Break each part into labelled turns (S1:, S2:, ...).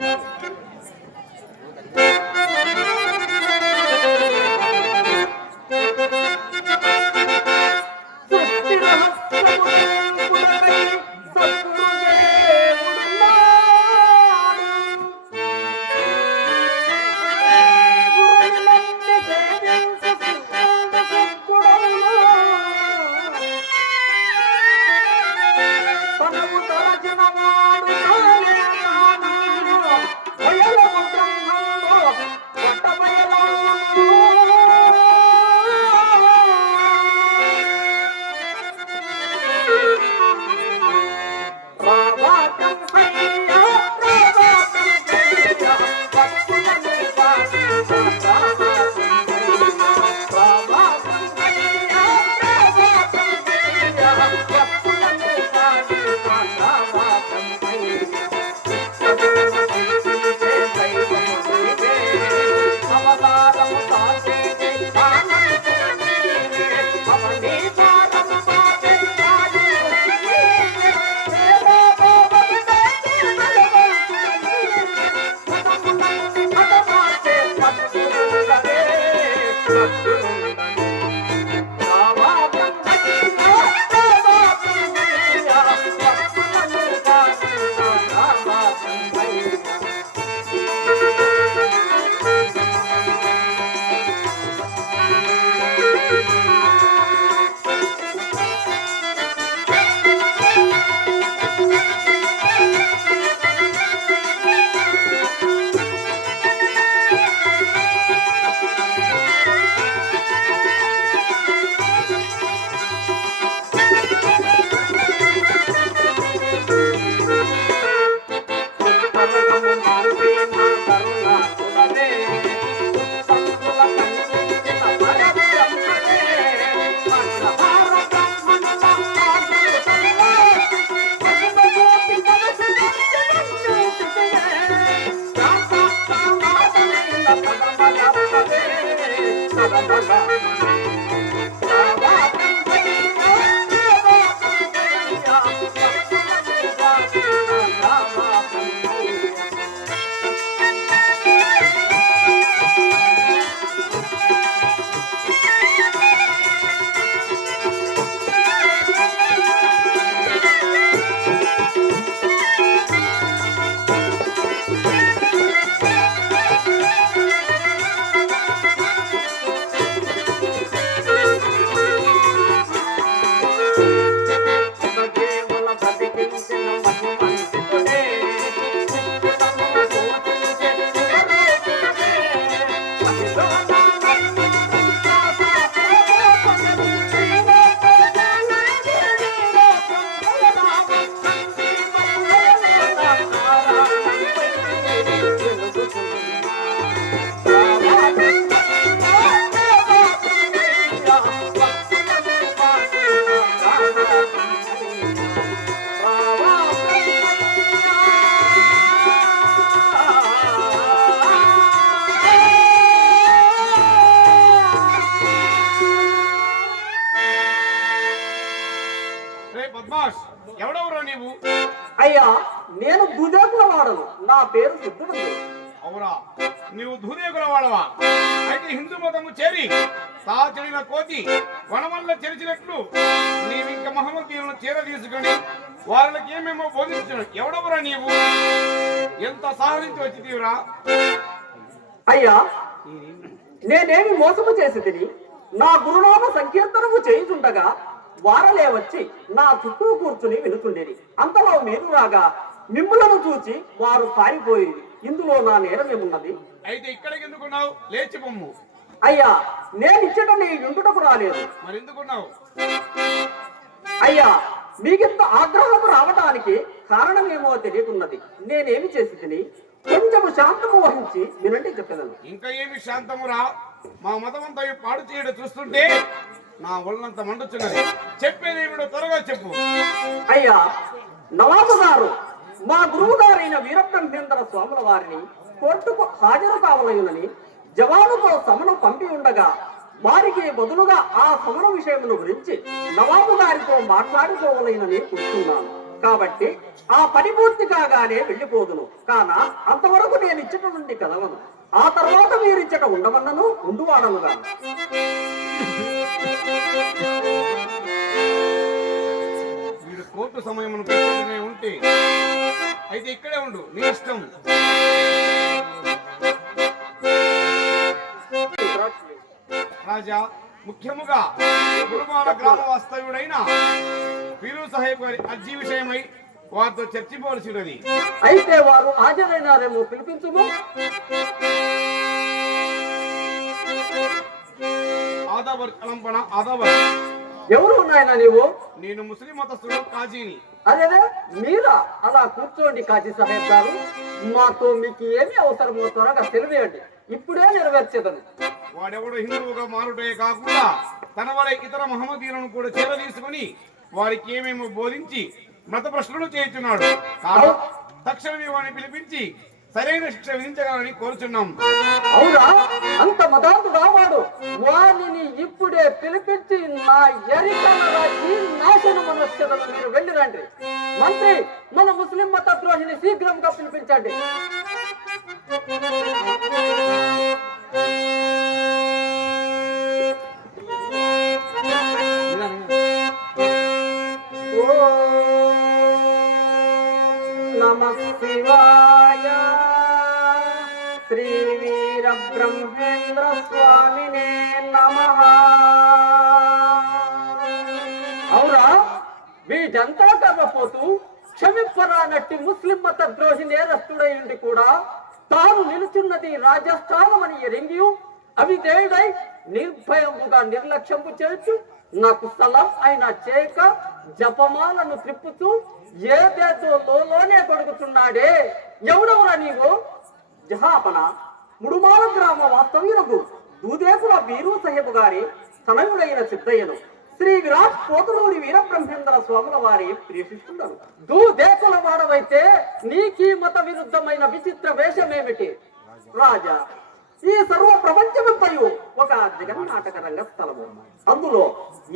S1: Yes. నీవు వాడవా అయితే హిందూ మతము చేరి తా చెడిన కోతి వనవల్ల చెరిచినట్లు ఇంకా మహమ్మదీయులను చీర తీసుకొని వాళ్ళకి ఏమేమో బోధించను. ఎవడవరా నీవు? ఎంత సహరించి వచ్చి తీవ్రా
S2: అయ్యా నేనేమి మోసము చేసి నా గురునామ సంకీర్తనము చేయుచుండగా వారలే వచ్చి నా చుట్టూ కూర్చుని వినుతుండేది అంతలో మీరు రాగా మిమ్ములను చూచి వారు పారిపోయేది ఇందులో నా నేరమేమున్నది
S1: అయితే ఇక్కడికి ఎందుకున్నావు లేచి బొమ్ము.
S2: అయ్యా నేనిచ్చట నీ ఇంటుటకు రాలేదు.
S1: మరి ఎందుకున్నావు
S2: అయ్యా మీకింత ఆగ్రహము రావటానికి కారణమేమో తెలియకున్నది. నేనేమి చేసి తిని కొంచెము శాంతము వహించి వినండి చెప్పేదను.
S1: ఇంకా ఏమి శాంతమురా మా మతమంతా పాడు చేయడం చూస్తుంటే నా ఒళ్ళంత మండుచున్నది. చెప్పేదేమిడో త్వరగా చెప్పు.
S2: అయ్యా నవాబు గారు మా గురువు గారైన వీరబ్రహ్మేంద్ర స్వాముల వారిని కోర్టుకు హాజరు కావలయునని జవానుతో సమనం పంపి ఉండగా వారికి బదులుగా ఆ సమర విషయమును గురించి నవాబు గారితో మాట్లాడుకోవాలనని కూర్చున్నాను. కాబట్టి ఆ పని పూర్తి కాగానే వెళ్ళిపోదును. కాన అంతవరకు నేను ఇచ్చట నుండి కదలను ఆ తర్వాత మీరు ఇచ్చట ఉండమన్నను ఉండువాడను గాను
S1: కోర్టు సమయం ఉంటే అయితే ఇక్కడే ఉండు నీ ఇష్టం. రాజా ముఖ్యముగా గురుమాల గ్రామ వాస్తవ్యుడైన పీరు సాహెబ్ గారి అర్జీ విషయమై వారితో చర్చించవలసినది
S2: అయితే వారు హాజరైనారేమో పిలిపించుము.
S1: ఆదాబర్ కలంపన ఆదాబర్
S2: ఎవరు నాయన నీవు?
S1: నేను ముస్లిం మతస్థుడు కాజీని.
S2: అదేదే మీరా? అలా కూర్చోండి కాజీ సాహెబ్ గారు. మాతో మీకు ఏమి అవసరమో త్వరగా తెలివేయండి ఇప్పుడే నెరవేర్చేదను.
S1: వాడెవడో హిందువుగా మారుటే కాకుండా తన వలె ఇతర మహమ్మదీయులను కూడా చేరదీసుకుని వారికి ఏమేమో బోధించి మత ప్రశ్నలు చేస్తున్నాడు తక్షణమే వాడిని పిలిపించి సరైన శిక్ష విధించగలని కోరుచున్నాం.
S2: అవునా? అంత మదాంతుడా వాడు వారిని ఇప్పుడే పిలిపించి నా ఎరికల నాశనం అనొచ్చదను మీరు వెళ్ళిరండి. మంత్రి మన ముస్లిం మత ద్రోహిని శీఘ్రంగా పిలిపించండి. శ్రీ వీర బ్రహ్మేంద్ర స్వామినే నమ. అవురా వీటంతా క్షమిపరా నట్టి ముస్లిం మత ద్రోహి నేరస్తుడైండి కూడా తాను నిలుచున్నది రాజస్థానం అని ఎరింగి అవిధేయుడై నిర్భయముగా నిర్లక్ష్యము చేర్చు. నాకు స్థలం అయిన చేయక జపమాలను త్రిప్పుతూ ఏదేదో లోనే కొడుకుతున్నాడే ఎవడెవరా నీవు? జహాపన ముడుమాల గ్రామ వాస్తవ్యులకు దూదేశుల వీరు సహెబు గారి తనయుడైన సిద్ధయ్యను. శ్రీ విరాట్ పోతలూరి వీరబ్రహ్మేంద్ర స్వాముల వారి ప్రియశిష్యుడను దూదేశుల వాడవైతే నీకీ మత విరుద్ధమైన విచిత్ర వేషమేమిటి? రాజా ఈ సర్వ ప్రపంచమంతయు ఒక జగన్నాటక రంగస్థలము. అందులో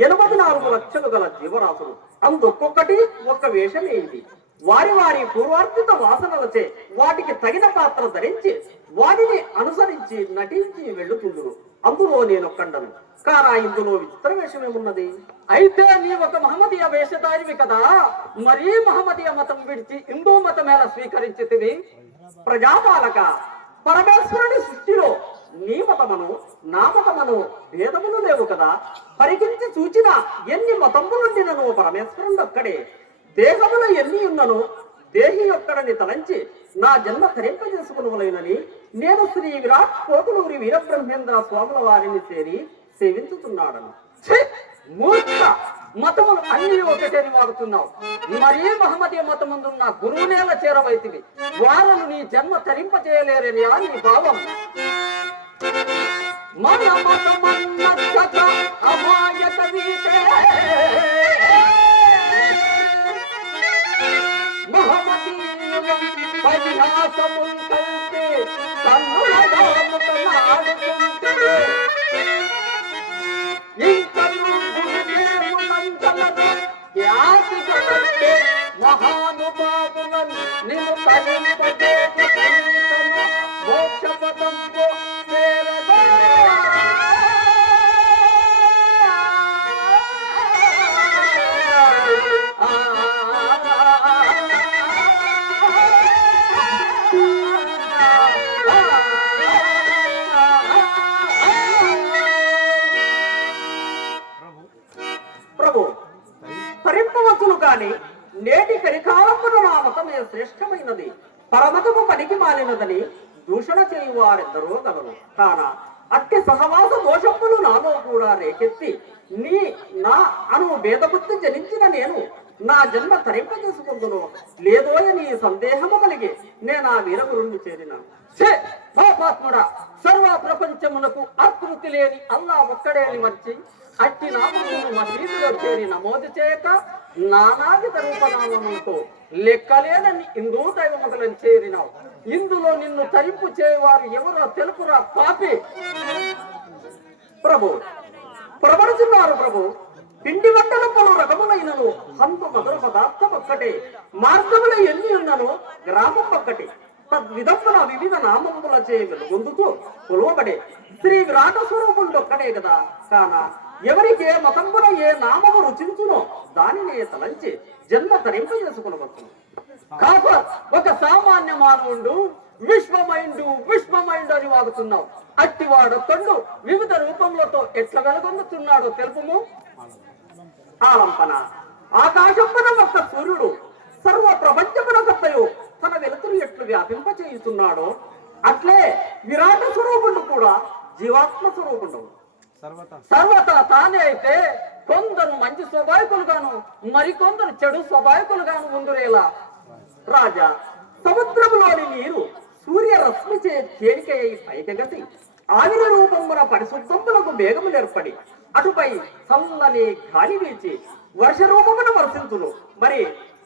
S2: ఎనభై నాలుగు లక్షలు గల జీవరాశులు. అందుకొక్కటి ఒక్క వేషమేంటి? వారి వారి పూర్వార్జిత వాసనలచే వాటికి తగిన పాత్ర ధరించి వాటిని అనుసరించి నటించి వెళ్ళుతుందురు అందులో నేనొక్కండను కారా ఇందులో విచిత్ర వేషమేమున్నది అయితే నీ ఒక మహమ్మదీయ వేషధారివి కదా. మరీ మహమ్మదీయ మతం విడిచి హిందూ మతమేలా స్వీకరించితివి ప్రజాపాలక పరమేశ్వరుని సృష్టిలో నీ మతమను నా మతమను భేదములు లేవు కదా. పరికించి చూచిన ఎన్ని మతములుండినను పరమేశ్వరుడు ఒక్కడే దేహములో ఎన్ని ఉన్నను దేహి ఒక్కడని తలంచి నా జన్మ ధరింపజేసుకునవలైనని నేను శ్రీ విరాట్ కోకులూరి వీరబ్రహ్మేంద్ర స్వాముల వారిని చేరి సేవించుతున్నాడను మూర్ఖ! మతములు అన్ని ఒకటేని వాడుతున్నావు. మరీ మహమ్మదీయ మతముందున్న గురువునేల చేరవైతివి. వారను నీ జన్మ తరింప చేయలేరని ఆ నీ భావం. మన మతమన్న కథ అమాయక వీటే మహమ్మదీయులం పరిహాసముల్ కలిపి కన్నుల దాముతల ఆడుతుంటే ఇంకను గురుదేవులందరూ ఖ్యాతిగలంటే మహానుభావులను నిన్ను పరమతము పనికి మాలినదని దూషణ చేయువారిద్దరూ వారెందరో గలరు కాన అట్టి సహవాస దోషములు నాలో కూడా రేకెత్తి నీ నా అను భేదబుద్ధి జనించిన నేను నా జన్మ తరింపజేసుకుందును. లేదో అని సందేహము కలిగి నేను ఆ వీరగురుణ్ణి చేరిన. ఛే! పాపాత్ముడా సర్వ ప్రపంచమునకు ఆకృతి లేని అల్లా ఒక్కడే అని వచ్చి అట్టి నామమును మసీదులో చేరి నమోదు చేయక నానావిధ రూపనామములతో లెక్కలేనని హిందూ దైవములను చేరినావు. ఇందులో నిన్ను తరింపు చేయవారు ఎవరో తెలుపురా పాపి. ప్రభు ప్రబడుతున్నారు ప్రభు. పిండి వంటల పలు రకములైనను హంతు మధుర పదార్థం ఒక్కటే. మార్గముల ఎన్ని ఉన్నను గ్రామం ఒక్కటి. తద్విధమున వివిధ నామములచే వెలుగొందుతూ కొలువబడే. శ్రీ విరాట స్వరూపుడు ఒక్కటే కదా కాన ఎవరికి ఏ మతంబున ఏ నామము రుచించునో దానినే తలంచి జన్మ తరింప చేసుకునవచ్చు కాక ఒక సామాన్య మానవుడు విశ్వమైండు విశ్వమైండు అని వాడుతున్నావు అట్టివాడు తండు వివిధ రూపములతో ఎట్లా వెలుగొందుతున్నాడో తెలుపుము? ఆలంపన ఆకాశంపన ఒక్క సూర్యుడు. సర్వ ప్రపంచమునకత్తయు తన వెలుతురు ఎట్లు వ్యాపింపచేయుతున్నాడో అట్లే విరాట స్వరూపుడు కూడా జీవాత్మ స్వరూపుడు. సర్వత. తానే అయితే కొందరు మంచి స్వభావికులుగాను మరికొందరు చెడు స్వభావికులుగాను ముందురేలా రాజా సముద్రములోని నీరు సూర్య రశ్మిచే తేలికై పైకెగసి ఆవిరి రూపమున పరిశుద్ధములకు వేగము ఏర్పడి అటుపై చల్లని గాలి వీచి వర్ష రూపమున వర్షించును మరి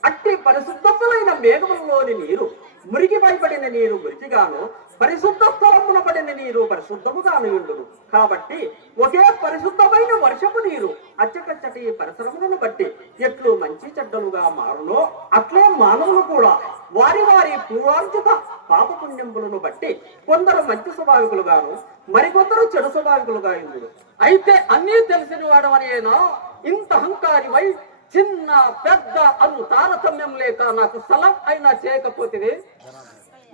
S2: అట్టి పరిశుద్ధములైన మేఘములలోని నీరు మురికి పైపడిన నీరు మురికిగాను పరిశుద్ధ స్థలమున పడిన నీరు పరిశుద్ధముగాను ఉండును. కాబట్టి ఒకే పరిశుద్ధమైన వర్షపు నీరు అచ్చకచ్చటి పరిసరములను బట్టి ఎట్లు మంచి చెడ్డలుగా మారునో అట్లే మానవులు కూడా వారి వారి పూర్వార్జిత పాపపుణ్యములను బట్టి కొందరు మంచి స్వాభావికులుగాను మరికొందరు చెడు స్వాభావికులుగా ఉండును. అయితే అన్నీ తెలిసిన వాడవనేనా ఇంత అహంకారివై చిన్న పెద్ద అను తారతమ్యం లేక నాకు స్థలం అయినా చేయకపోతే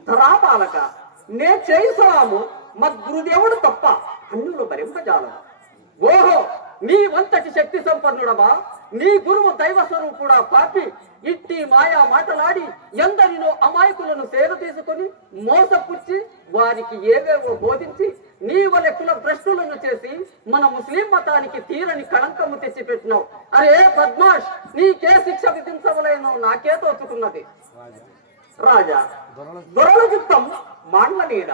S2: ధరాపాలక నే చేయి సలాము మద్గురుదేవుడు తప్ప అన్యులు భరింపజాలము ఓహో నీ వంతటి శక్తి సంపన్నుడవా? నీ గురువు దైవ స్వరూపుడా పాపి. ఇట్టి మాయా మాటలాడి ఎందరినో అమాయకులను సేద తీసుకొని మోసపుచ్చి వారికి ఏవేవో బోధించి నీ వలె కుల భ్రష్టులను చేసి మన ముస్లిం మతానికి తీరని కళంకము తెచ్చిపెట్టినావు అరే బద్మాష్ నీకే శిక్ష విధించవలేనో నాకే తోచుకున్నది. రాజా. దొరల చిత్తం మాండ్ల నీడ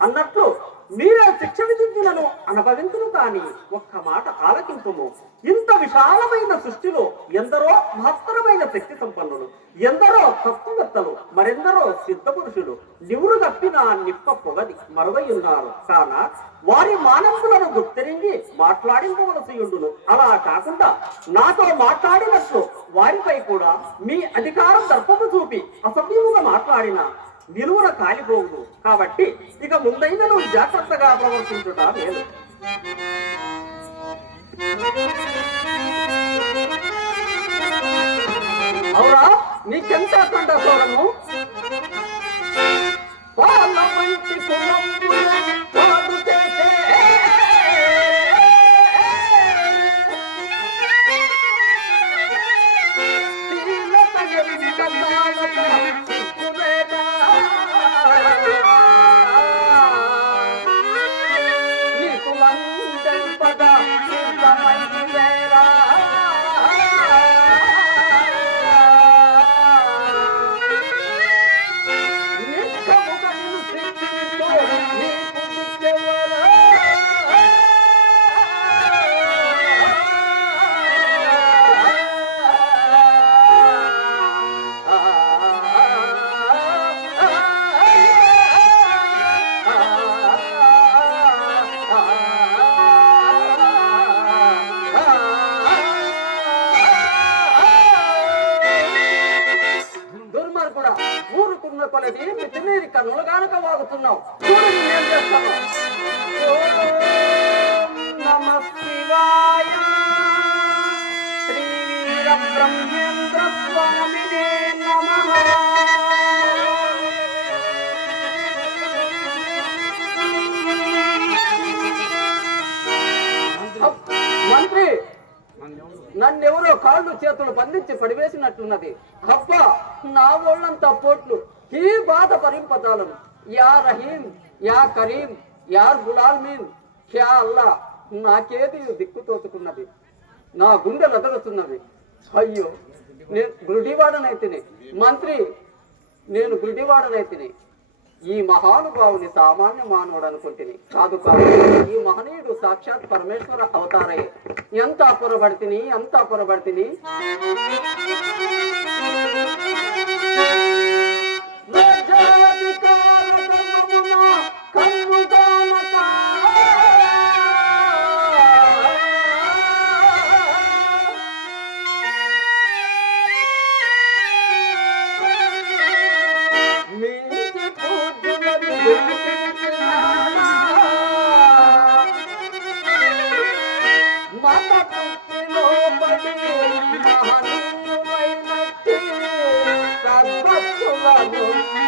S2: అన్నట్లు మీరే శిక్ష విధించులను అనుభవించును కాని ఒక్క మాట ఆలకింపుము. ఇంత విశాలమైన సృష్టిలో ఎందరో మహత్తరమైన శక్తి సంపన్నులు ఎందరో తత్వవేత్తలు మరెందరో సిద్ధ పురుషులు నివురు తప్పిన నిప్ప పొగది మరుగై ఉన్నారు కాన వారి మానవులను గుర్తెరింగి మాట్లాడింపవలసి ఉండును అలా కాకుండా నాతో మాట్లాడినట్లు వారిపై కూడా మీ అధికారం దర్పము చూపి అసభ్యముగా మాట్లాడిన నిలువున కాలిపోవును. కాబట్టి ఇక ముందైన నువ్వు జాగ్రత్తగా ప్రవర్తించుట లేదు అవురా నీకెంత కంట సోరము వాళ్ళ మంచి కొలది మితిమీరి కన్నులు వాగుతున్నావు. చూడండి నేను చేస్తాను. ఓం శివాయ శ్రీ వీర బ్రహ్మేంద్ర స్వామినే నమః. మంత్రి నన్నెవరో కాళ్ళు చేతులు బంధించి పడివేసినట్లున్నది అబ్బా నా ఒళ్ళంతా పోట్లు. ఈ బాధ భరింపజాలను యా రహీం యా కరీం యా గులాల్ మీన్ క్యా అల్లా నాకేది దిక్కు తోచుకున్నది? నా గుండె లదరుతున్నది. అయ్యో నేను గుడివాడనైతేనే మంత్రి నేను గుడివాడనైతేనే ఈ మహానుభావుని సామాన్య మానవుడు అనుకుంటుని కాదు కాదు ఈ మహనీయుడు సాక్షాత్ పరమేశ్వర అవతారయ్యే ఎంత అపురబడితిని ఎంత అపురబడితిని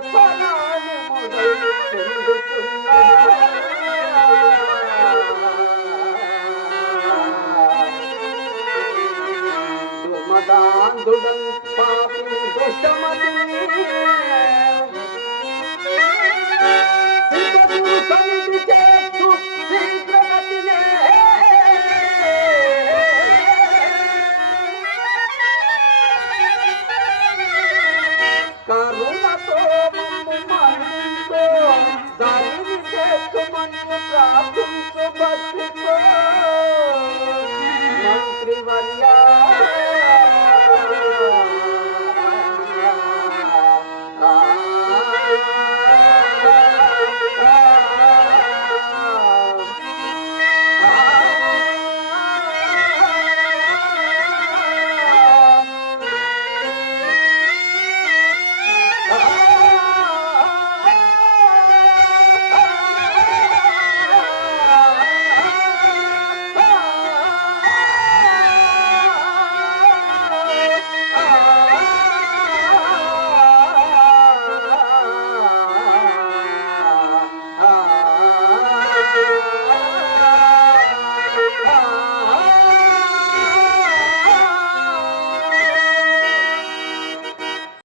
S2: para